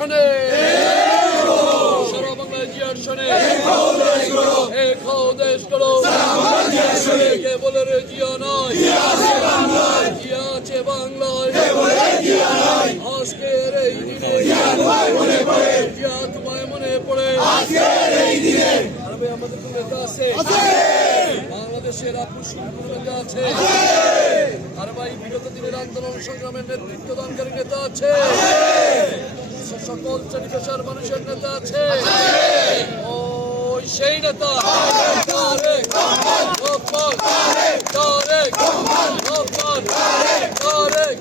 শোনে, সারা বাংলায় জিয়ার শোনে, এক হও দেশ গড়ো, কেবলের জিয়া নয়, জিয়া আছে বাংলায়, আজকের এই দিনে জিয়া তোমায় মনে পড়ে, আমাদের কোন নেতা আছে, বাংলাদেশের নেতা আছে, আর ভাই বিগত দিনের আন্দোলন সংগ্রামের নেতৃত্ব দানকারী নেতা আছে, সকল শ্রেণী পেশার মানুষের নেতা আছে, ওই সেই নেতা তারেক রহমান, তারেক রহমান, তারেক